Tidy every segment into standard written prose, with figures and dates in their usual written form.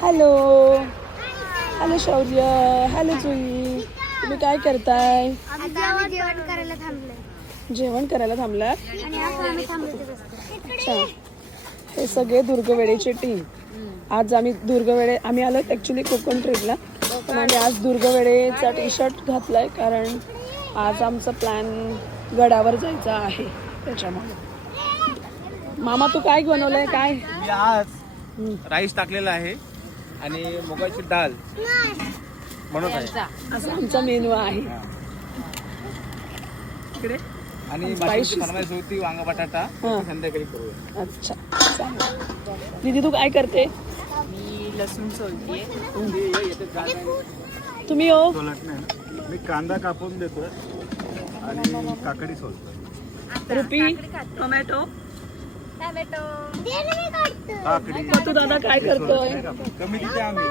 Hello hello शौर्य, hello जुई, तुम्ही काय करताय? जेवण करायला थांबलोय. जेवण करायला थांबलाय? आणि आता आम्ही थांबलो रस्त्यावर. अच्छा, हे सगळे दुर्गवेडेची टीम. आज आम्ही आलो ॲक्च्युली कोकण ट्रिपला, पण आम्ही आज दुर्गवेडेचा टी शर्ट घातलाय कारण आज आमचा प्लॅन गडावर जायचा आहे त्याच्यामुळे. मामा तू काय बनवलंय? काय मी आज राईस टाकलेला आहे आणि मुगाची डाळ बनवत आहे. असा आमचा मेनू आहे इकडे. आणि बाकीची फरमाईश होती वांगा बटाटा, हां. संध्याकाळी करूया. अच्छा चालेल. दीदी तू काय करते? मी लसूण सोलतीये. तुम्ही हो सोलत नाही ना, मी कांदा कापून देतोय आणि काकडी सोलतोय. RuPay tomato. काकडी तू दादा काय करतोय? कमी तिथे आम्ही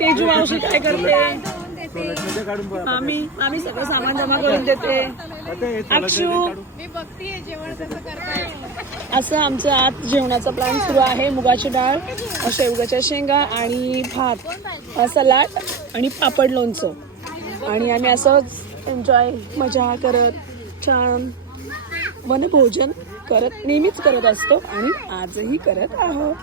तेजू मावशी काय करते? सोलटमध्ये काढून बघा. आम्ही सगळं सामान जमा करून देते. आता हे अक्षू सोलटमध्ये असं आमचं आज जेवणाचा प्लॅन सुरू आहे. मुगाची डाळ, शेवगाच्या शेंगा आणि भात, सलाड आणि पापड लोणचं. आणि आम्ही असंच एन्जॉय मजा करत छान वनभोजन करत नेहमीच करत असतो आणि आजही करत आहोत.